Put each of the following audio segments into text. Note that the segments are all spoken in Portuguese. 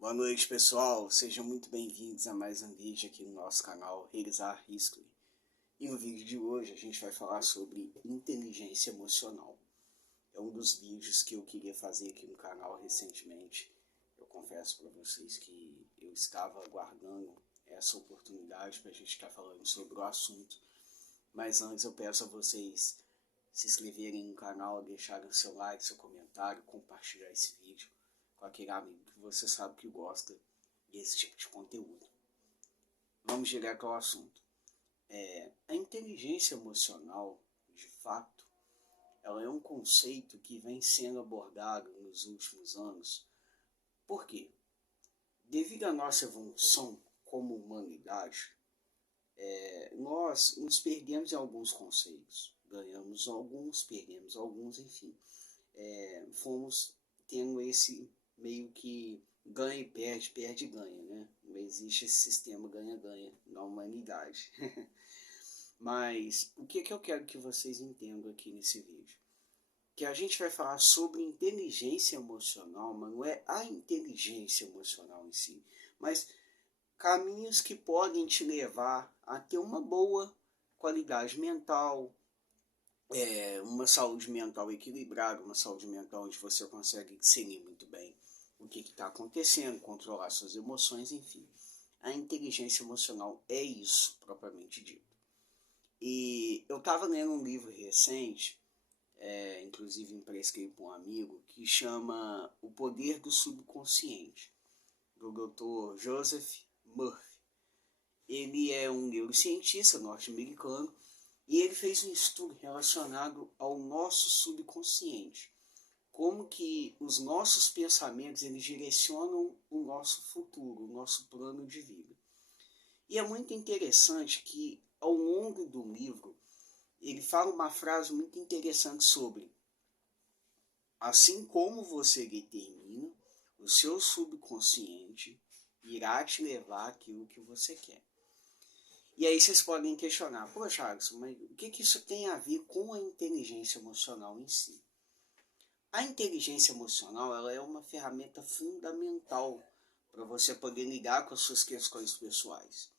Boa noite, pessoal. Sejam muito bem-vindos a mais um vídeo aqui no nosso canal Realizar History. E no vídeo de hoje a gente vai falar sobre inteligência emocional. É um dos vídeos que eu queria fazer aqui no canal recentemente. Eu confesso para vocês que eu estava aguardando essa oportunidade para a gente estar falando sobre o assunto. Mas antes eu peço a vocês se inscreverem no canal, deixarem seu like, seu comentário, compartilhar esse vídeo com aquele amigo que você sabe que gosta desse tipo de conteúdo. Vamos direto ao assunto. A inteligência emocional, de fato, ela é um conceito que vem sendo abordado nos últimos anos. Por quê? Devido à nossa evolução como humanidade, nós nos perdemos em alguns conceitos. Ganhamos alguns, perdemos alguns, enfim. Fomos tendo esse meio que ganha e perde, perde e ganha, né? Não existe esse sistema ganha-ganha na humanidade. Mas o que eu quero que vocês entendam aqui nesse vídeo? Que a gente vai falar sobre inteligência emocional, mas não é a inteligência emocional em si, mas caminhos que podem te levar a ter uma boa qualidade mental, uma saúde mental equilibrada, uma saúde mental onde você consegue discernir muito bem o que está acontecendo, controlar suas emoções, enfim. A inteligência emocional é isso, propriamente dito. E eu estava lendo um livro recente, inclusive emprestei para um amigo, que chama O Poder do Subconsciente, do Dr. Joseph Murphy. Ele é um neurocientista norte-americano e ele fez um estudo relacionado ao nosso subconsciente. Como que os nossos pensamentos eles direcionam o nosso futuro, o nosso plano de vida. E é muito interessante que ao longo do livro ele fala uma frase muito interessante sobre: assim como você determina, o seu subconsciente irá te levar àquilo que você quer. E aí vocês podem questionar: poxa, Alisson, mas o que isso tem a ver com a inteligência emocional em si? A inteligência emocional ela é uma ferramenta fundamental para você poder lidar com as suas questões pessoais.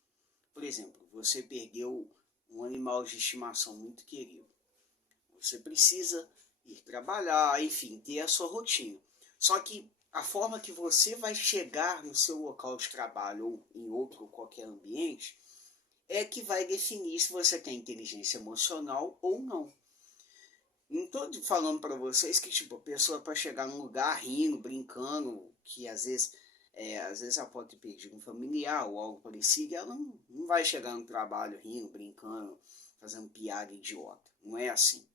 Por exemplo, você perdeu um animal de estimação muito querido. Você precisa ir trabalhar, enfim, ter a sua rotina. Só que a forma que você vai chegar no seu local de trabalho ou em outro qualquer ambiente é que vai definir se você tem inteligência emocional ou não. Não estou falando para vocês que tipo, a pessoa para chegar num lugar rindo, brincando, que às vezes ela pode perder um familiar ou algo parecido, ela não vai chegar no trabalho rindo, brincando, fazendo piada idiota. Não é assim.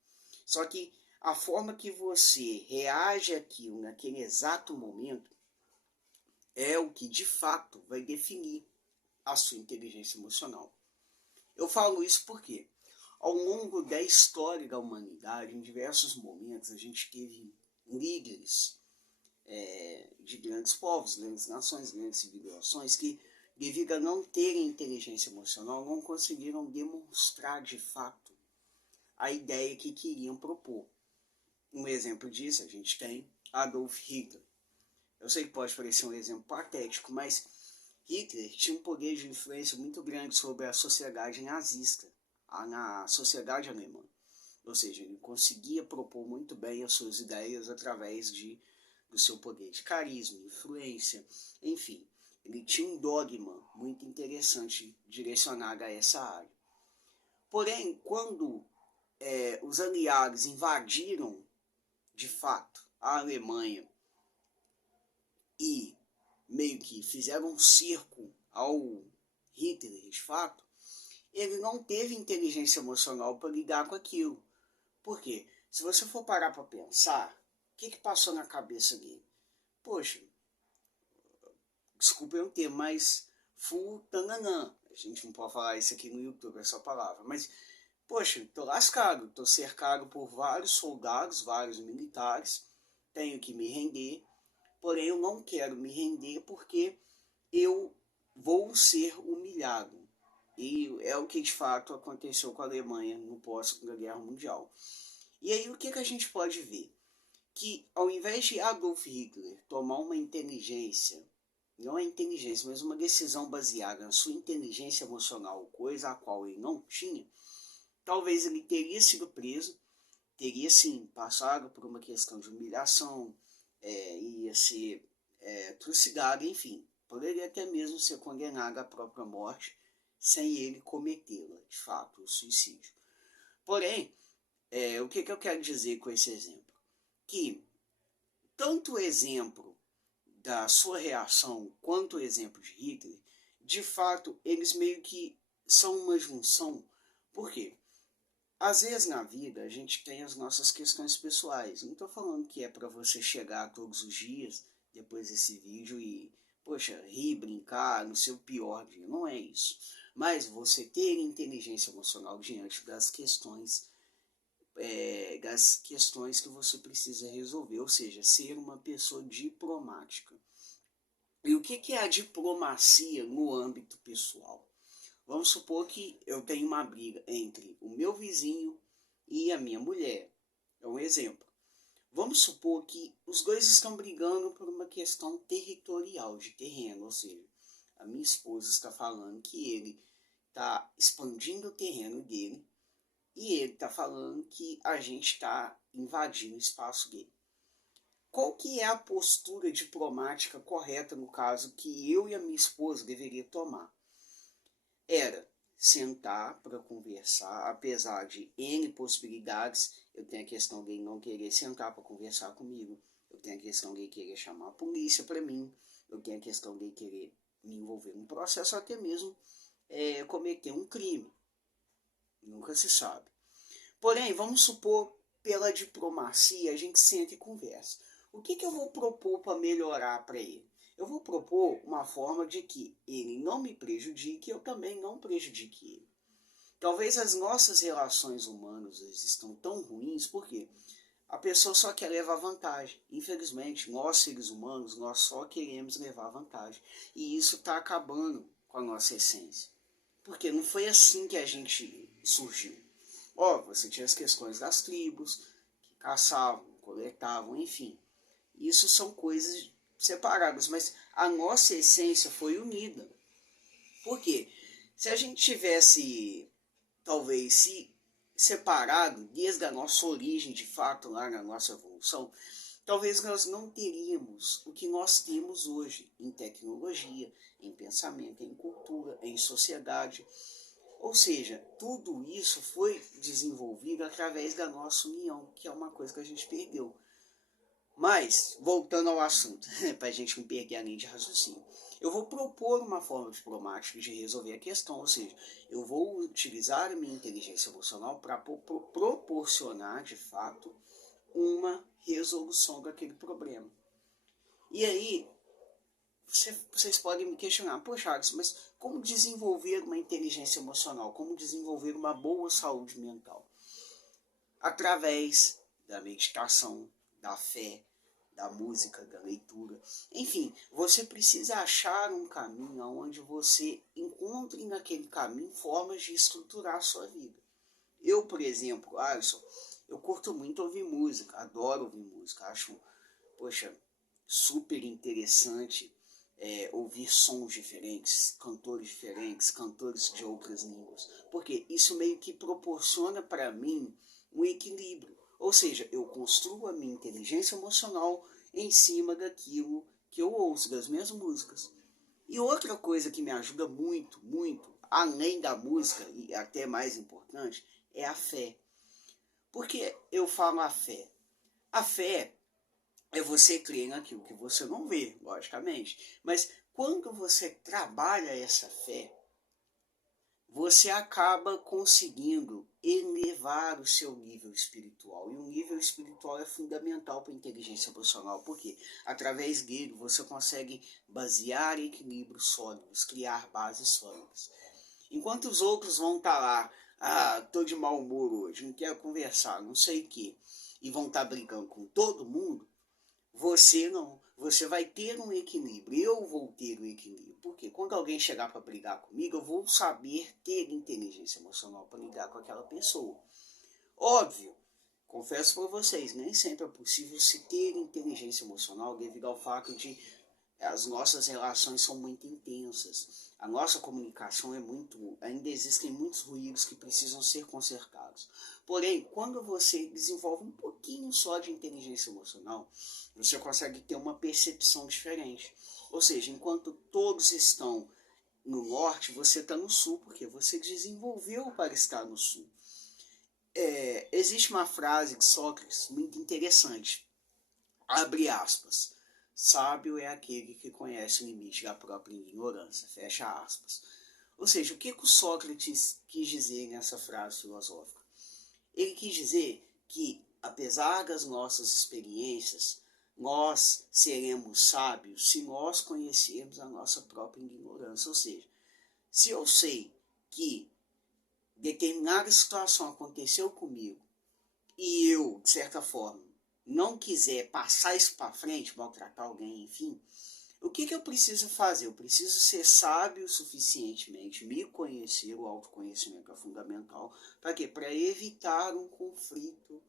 Só que a forma que você reage àquilo naquele exato momento é o que de fato vai definir a sua inteligência emocional. Eu falo isso porque ao longo da história da humanidade, em diversos momentos, a gente teve líderes de grandes povos, grandes nações, grandes civilizações que, devido a não terem inteligência emocional, não conseguiram demonstrar de fato a ideia que queriam propor. Um exemplo disso a gente tem Adolf Hitler. Eu sei que pode parecer um exemplo patético, mas Hitler tinha um poder de influência muito grande sobre a sociedade nazista, na sociedade alemã. Ou seja, ele conseguia propor muito bem as suas ideias através do seu poder de carisma, influência, enfim. Ele tinha um dogma muito interessante direcionado a essa área. Porém, quando os aliados invadiram, de fato, a Alemanha e meio que fizeram um cerco ao Hitler, de fato, ele não teve inteligência emocional para lidar com aquilo. Por quê? Se você for parar para pensar, o que passou na cabeça dele? Poxa, desculpa eu ter, mas full tananã. A gente não pode falar isso aqui no YouTube, essa palavra. Mas, poxa, tô lascado. Tô cercado por vários soldados, vários militares. Tenho que me render. Porém, eu não quero me render porque eu vou ser humilhado. E é o que de fato aconteceu com a Alemanha no pós-Segunda Guerra Mundial. E aí o que a gente pode ver? Que ao invés de Adolf Hitler tomar uma inteligência não é inteligência, mas uma decisão baseada na sua inteligência emocional, coisa a qual ele não tinha, talvez ele teria sido preso, teria sim passado por uma questão de humilhação, ia ser trucidado, enfim, poderia até mesmo ser condenado à própria morte sem ele cometê-la, de fato, o suicídio. Porém, o que eu quero dizer com esse exemplo? Que tanto o exemplo da sua reação quanto o exemplo de Hitler, de fato, eles meio que são uma junção. Por quê? Às vezes na vida a gente tem as nossas questões pessoais. Não estou falando que é para você chegar todos os dias depois desse vídeo e, poxa, rir, brincar no seu pior dia. Não é isso. Mas você ter inteligência emocional diante das questões que você precisa resolver, ou seja, ser uma pessoa diplomática. E o que é a diplomacia no âmbito pessoal? Vamos supor que eu tenho uma briga entre o meu vizinho e a minha mulher. É um exemplo. Vamos supor que os dois estão brigando por uma questão territorial, de terreno, ou seja, a minha esposa está falando que ele está expandindo o terreno dele e ele está falando que a gente está invadindo o espaço dele. Qual que é a postura diplomática correta no caso que eu e a minha esposa deveria tomar? Era sentar para conversar, apesar de N possibilidades. Eu tenho a questão dele não querer sentar para conversar comigo, eu tenho a questão dele querer chamar a polícia para mim, eu tenho a questão dele querer me envolver num processo, até mesmo cometer um crime. Nunca se sabe. Porém, vamos supor, pela diplomacia, a gente senta e conversa. O que eu vou propor para melhorar para ele? Eu vou propor uma forma de que ele não me prejudique e eu também não prejudique ele. Talvez as nossas relações humanas estão tão ruins porque a pessoa só quer levar vantagem. Infelizmente, nós seres humanos, nós só queremos levar vantagem. E isso está acabando com a nossa essência. Porque não foi assim que a gente surgiu. Você tinha as questões das tribos, que caçavam, coletavam, enfim. Isso são coisas separadas, mas a nossa essência foi unida. Por quê? Se a gente tivesse, talvez, se separado desde a nossa origem, de fato, lá na nossa evolução, talvez nós não teríamos o que nós temos hoje em tecnologia, em pensamento, em cultura, em sociedade. Ou seja, tudo isso foi desenvolvido através da nossa união, que é uma coisa que a gente perdeu. Mas, voltando ao assunto, para a gente não perder a linha de raciocínio, eu vou propor uma forma diplomática de resolver a questão, ou seja, eu vou utilizar a minha inteligência emocional para proporcionar, de fato, uma resolução daquele problema. E aí, vocês podem me questionar, poxa, Alex, mas como desenvolver uma inteligência emocional? Como desenvolver uma boa saúde mental? Através da meditação, da fé, da música, da leitura. Enfim, você precisa achar um caminho onde você encontre naquele caminho formas de estruturar a sua vida. Eu, por exemplo, Alisson, eu curto muito ouvir música, adoro ouvir música, acho, poxa, super interessante ouvir sons diferentes, cantores de outras línguas, porque isso meio que proporciona para mim um equilíbrio, ou seja, eu construo a minha inteligência emocional em cima daquilo que eu ouço, das minhas músicas. E outra coisa que me ajuda muito, muito, além da música, e até mais importante, é a fé. Por que eu falo a fé? A fé é você crer naquilo que você não vê, logicamente. Mas quando você trabalha essa fé, você acaba conseguindo elevar o seu nível espiritual. E o nível espiritual é fundamental para a inteligência emocional, porque através dele você consegue basear equilíbrios sólidos, criar bases sólidas. Enquanto os outros vão estar lá, tô de mau humor hoje, não quero conversar, não sei o que, e vão estar brigando com todo mundo, você não. Você vai ter um equilíbrio. Eu vou ter um equilíbrio. Porque quando alguém chegar para brigar comigo, eu vou saber ter inteligência emocional para lidar com aquela pessoa. Óbvio, confesso para vocês, nem sempre é possível se ter inteligência emocional devido ao fato de as nossas relações são muito intensas. A nossa comunicação ainda existem muitos ruídos que precisam ser consertados. Porém, quando você desenvolve um pouquinho só de inteligência emocional, você consegue ter uma percepção diferente. Ou seja, enquanto todos estão no norte, você está no sul, porque você desenvolveu para estar no sul. Existe uma frase de Sócrates muito interessante. Abre aspas. Sábio é aquele que conhece o limite da própria ignorância. Fecha aspas. Ou seja, o que o Sócrates quis dizer nessa frase filosófica? Ele quis dizer que, apesar das nossas experiências, nós seremos sábios se nós conhecermos a nossa própria ignorância. Ou seja, se eu sei que determinada situação aconteceu comigo e eu, de certa forma, não quiser passar isso para frente, maltratar alguém, enfim, o que eu preciso fazer? Eu preciso ser sábio suficientemente, me conhecer, o autoconhecimento é fundamental. Para quê? Para evitar um conflito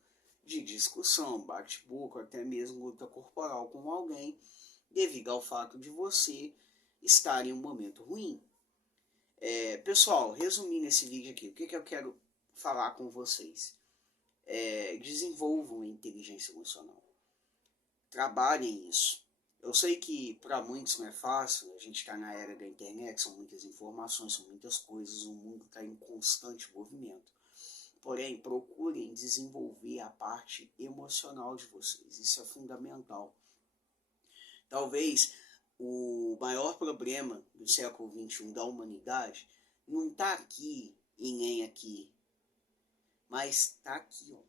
de discussão, bate-boca, até mesmo luta corporal com alguém, devido ao fato de você estar em um momento ruim. Pessoal, resumindo esse vídeo aqui, o que eu quero falar com vocês? Desenvolvam a inteligência emocional. Trabalhem isso. Eu sei que para muitos não é fácil, a gente está na era da internet, são muitas informações, são muitas coisas, o mundo está em constante movimento. Porém, procurem desenvolver a parte emocional de vocês, isso é fundamental. Talvez o maior problema do século XXI da humanidade não está aqui e nem aqui, mas está aqui, ó.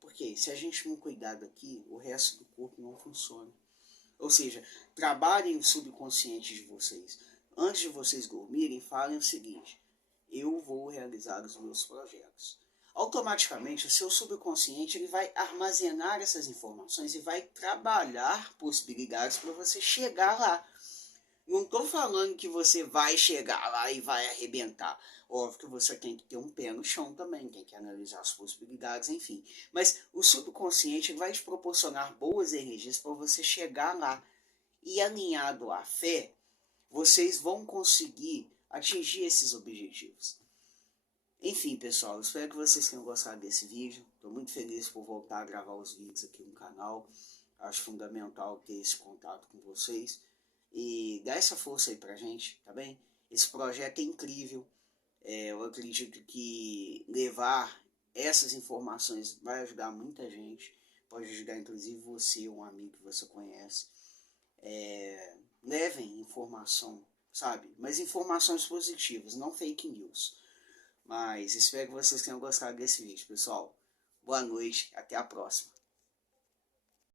Porque se a gente não cuidar daqui, o resto do corpo não funciona. Ou seja, trabalhem o subconsciente de vocês. Antes de vocês dormirem, falem o seguinte: eu vou realizar os meus projetos. Automaticamente, o seu subconsciente ele vai armazenar essas informações e vai trabalhar possibilidades para você chegar lá. Não estou falando que você vai chegar lá e vai arrebentar. Óbvio que você tem que ter um pé no chão também, tem que analisar as possibilidades, enfim. Mas o subconsciente vai te proporcionar boas energias para você chegar lá. E alinhado à fé, vocês vão conseguir atingir esses objetivos. Enfim, pessoal, espero que vocês tenham gostado desse vídeo. Estou muito feliz por voltar a gravar os vídeos aqui no canal. Acho fundamental ter esse contato com vocês. E dá essa força aí pra gente, tá bem? Esse projeto é incrível. Eu acredito que levar essas informações vai ajudar muita gente. Pode ajudar inclusive você, um amigo que você conhece. Levem informação, sabe? Mas informações positivas, não fake news. Mas espero que vocês tenham gostado desse vídeo, pessoal. Boa noite, até a próxima.